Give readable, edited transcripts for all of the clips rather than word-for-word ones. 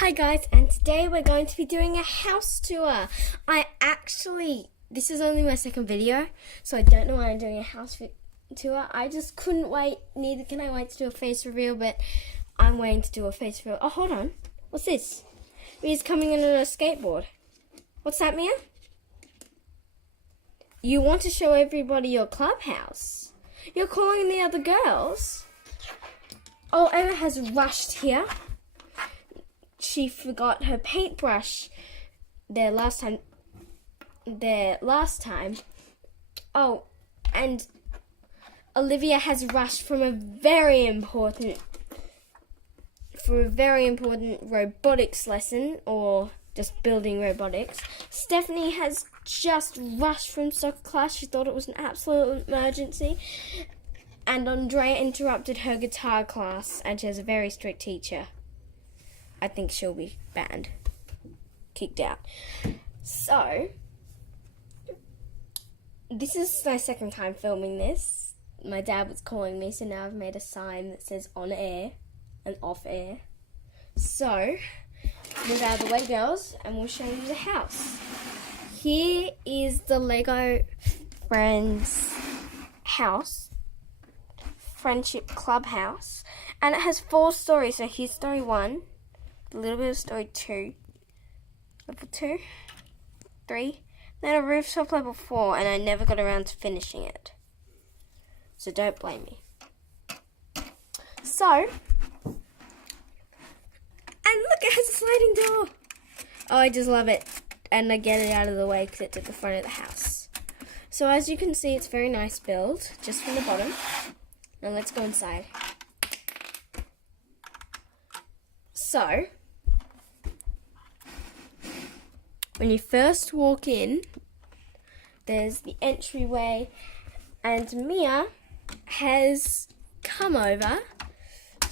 Hi guys, and today we're going to be doing a house tour. This is only my second video, so I don't know why I'm doing a house tour. I just couldn't wait, neither can I wait to do a face reveal, but I'm waiting to do a face reveal. Oh, hold on. What's this? Mia's coming in on a skateboard. What's that, Mia? You want to show everybody your clubhouse. You're calling the other girls. Oh, Emma has rushed here. She forgot her paintbrush there last time. Oh, and Olivia has rushed from a very important robotics lesson, or just building robotics. Stephanie has just rushed from soccer class. She thought it was an absolute emergency. And Andrea interrupted her guitar class, and she has a very strict teacher. I think she'll be banned. Kicked out. So, this is my second time filming this. My dad was calling me, so now I've made a sign that says on air and off air. So, move out of the way, girls, and we'll show you the house. Here is the Lego Friends house. Friendship Clubhouse. And it has 4 stories. So here's story 1. A little bit of story 2. Level 2. 3. Then a rooftop level 4. And I never got around to finishing it. So don't blame me. So. And look, it has a sliding door. Oh, I just love it. And I get it out of the way because it's at the front of the house. So as you can see, it's very nice build. Just from the bottom. Now let's go inside. So, when you first walk in, there's the entryway, and Mia has come over,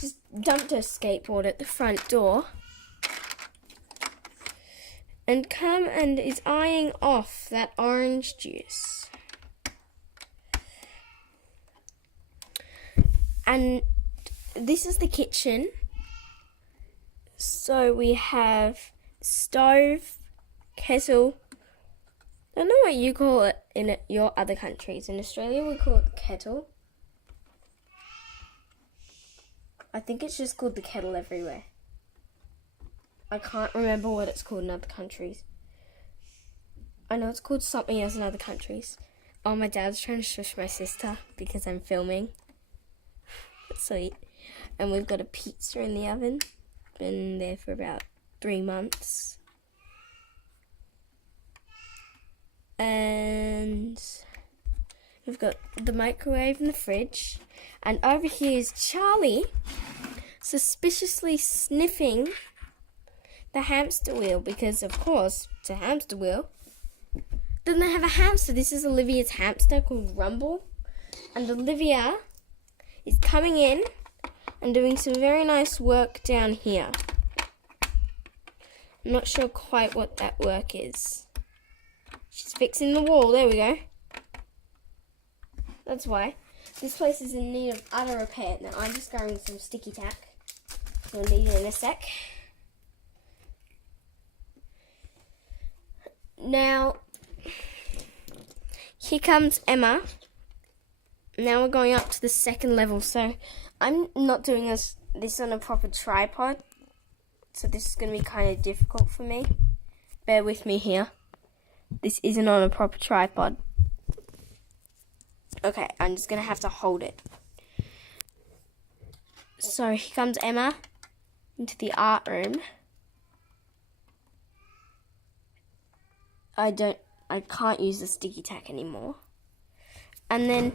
just dumped her skateboard at the front door, and come and is eyeing off that orange juice. And this is the kitchen. So we have stove, kettle. I don't know what you call it in your other countries. In Australia, we call it the kettle. I think it's just called the kettle everywhere. I can't remember what it's called in other countries. I know it's called something else in other countries. Oh, my dad's trying to shush my sister because I'm filming. That's sweet. And we've got a pizza in the oven. Been there for about 3 months. And we've got the microwave and the fridge. And over here is Charlie suspiciously sniffing the hamster wheel because, of course, it's a hamster wheel. Then they have a hamster. This is Olivia's hamster called Rumble. And Olivia is coming in and doing some very nice work down here. I'm not sure quite what that work is. She's fixing the wall. There we go. That's why. This place is in need of utter repair. Now I'm just grabbing some sticky tack. We'll need it in a sec. Now, here comes Emma. Now we're going up to the second level. So I'm not doing this on a proper tripod. So this is going to be kind of difficult for me. Bear with me here. This isn't on a proper tripod. Okay, I'm just going to have to hold it. So here comes Emma into the art room. I can't use the sticky tack anymore. And then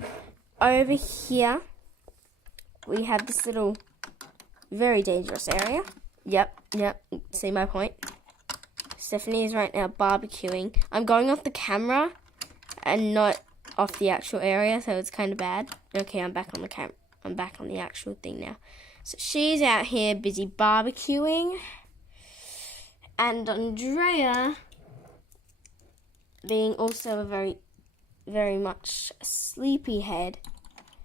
over here, we have this little, very dangerous area. Yep, see my point. Stephanie is right now barbecuing. I'm going off the camera and not off the actual area, so it's kind of bad. Okay, I'm back on the camera. I'm back on the actual thing now. So she's out here busy barbecuing. And Andrea, being also a very much sleepyhead,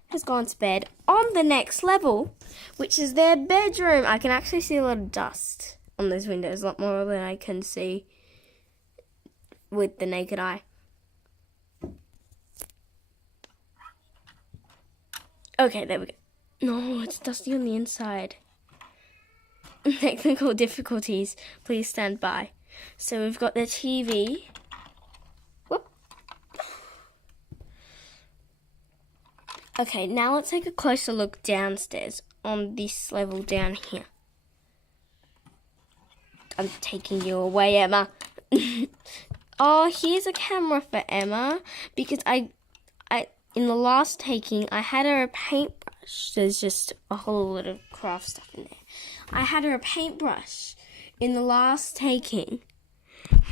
has gone to bed on the next level, which is their bedroom. I can actually see a lot of dust on those windows, a lot more than I can see with the naked eye. Okay, there we go. No, it's dusty on the inside. Technical difficulties, please stand by. So we've got the TV. Whoop. Okay, now let's take a closer look downstairs on this level down here. I'm taking you away, Emma. Oh, here's a camera for Emma, because I in the last taking I had her a paintbrush. There's just a whole lot of craft stuff in there. I had her a paintbrush in the last taking,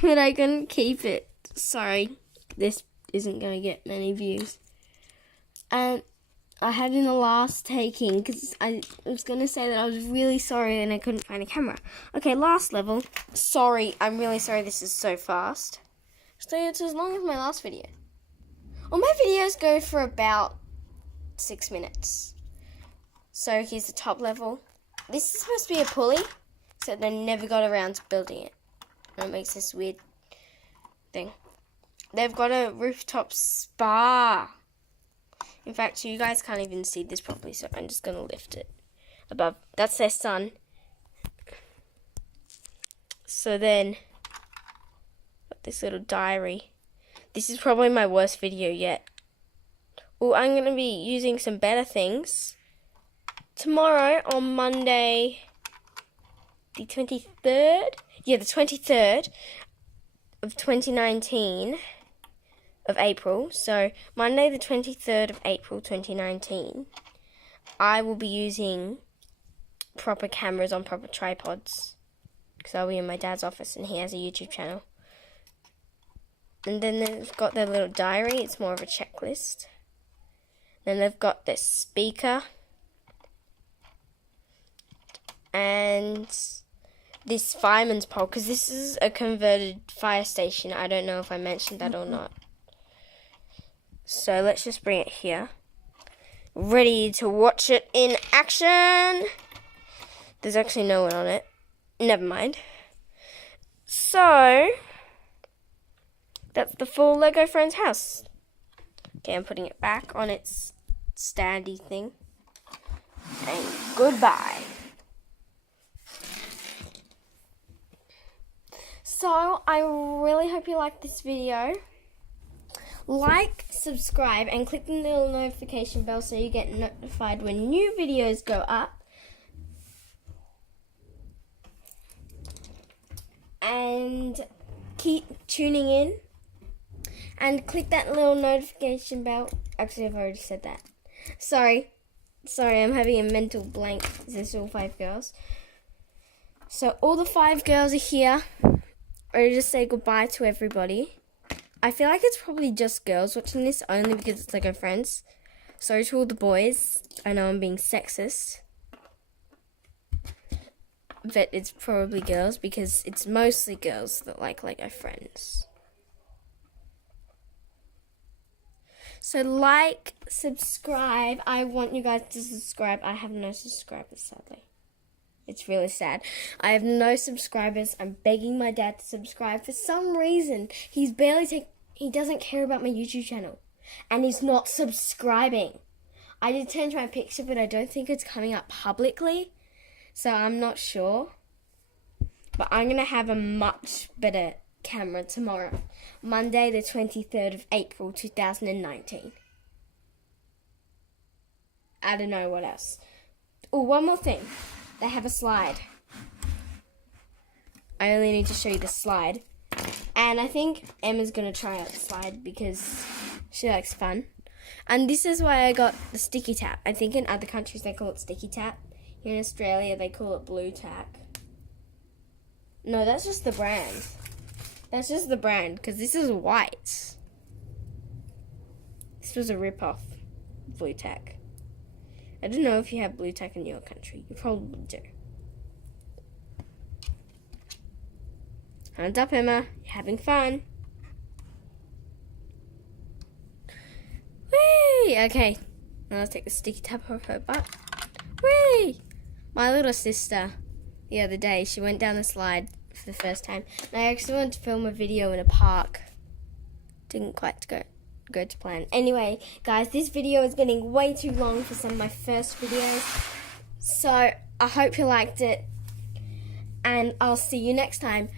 but I couldn't keep it. Sorry, this isn't going to get many views. And I had in the last taking because I was going to say that I was really sorry and I couldn't find a camera. Okay, last level. Sorry, I'm really sorry this is so fast. So it's as long as my last video. Well, my videos go for about 6 minutes. So here's the top level. This is supposed to be a pulley, so they never got around to building it. And it makes this weird thing. They've got a rooftop spa. In fact, you guys can't even see this properly, so I'm just going to lift it above. That's their sun. So then, got this little diary. This is probably my worst video yet. Well, I'm going to be using some better things. Tomorrow, on Monday, the 23rd? Yeah, the 23rd of 2019 of April. So, Monday the 23rd of April 2019, I will be using proper cameras on proper tripods. Because I'll be in my dad's office and he has a YouTube channel. And then they've got their little diary. It's more of a checklist. Then they've got their speaker. And this fireman's pole. Because this is a converted fire station. I don't know if I mentioned that or not. So let's just bring it here. Ready to watch it in action. There's actually no one on it. Never mind. So that's the full Lego Friends house. Okay, I'm putting it back on its standy thing. And goodbye. So, I really hope you liked this video. Like, subscribe, and click the little notification bell so you get notified when new videos go up. And keep tuning in. And click that little notification bell. Actually, I've already said that. Sorry, I'm having a mental blank. There's all 5 girls. So all the 5 girls are here. I just say goodbye to everybody. I feel like it's probably just girls watching this only because it's Lego Friends. Sorry to all the boys. I know I'm being sexist. But it's probably girls because it's mostly girls that like Lego Friends. So like, subscribe. I want you guys to subscribe. I have no subscribers, sadly. It's really sad. I have no subscribers. I'm begging my dad to subscribe. For some reason, he doesn't care about my YouTube channel. And he's not subscribing. I did change my picture, but I don't think it's coming up publicly. So I'm not sure. But I'm going to have a much better camera tomorrow. Monday the 23rd of April 2019. I don't know what else. Oh, one more thing. They have a slide. I only need to show you the slide. And I think Emma's going to try out the slide because she likes fun. And this is why I got the sticky tap. I think in other countries they call it sticky tap. Here in Australia they call it blue tack. No, that's just the brand. That's just the brand because this is white. This was a rip-off blue tack. I don't know if you have blue tack in your country. You probably do. Hands up, Emma. You're having fun. Whee! Okay. Now let's take the sticky tap off her butt. Whee! My little sister the other day. She went down the slide for the first time. And I actually wanted to film a video in a park. Didn't quite go to plan. Anyway, guys, this video is getting way too long for some of my first videos. So I hope you liked it. And I'll see you next time.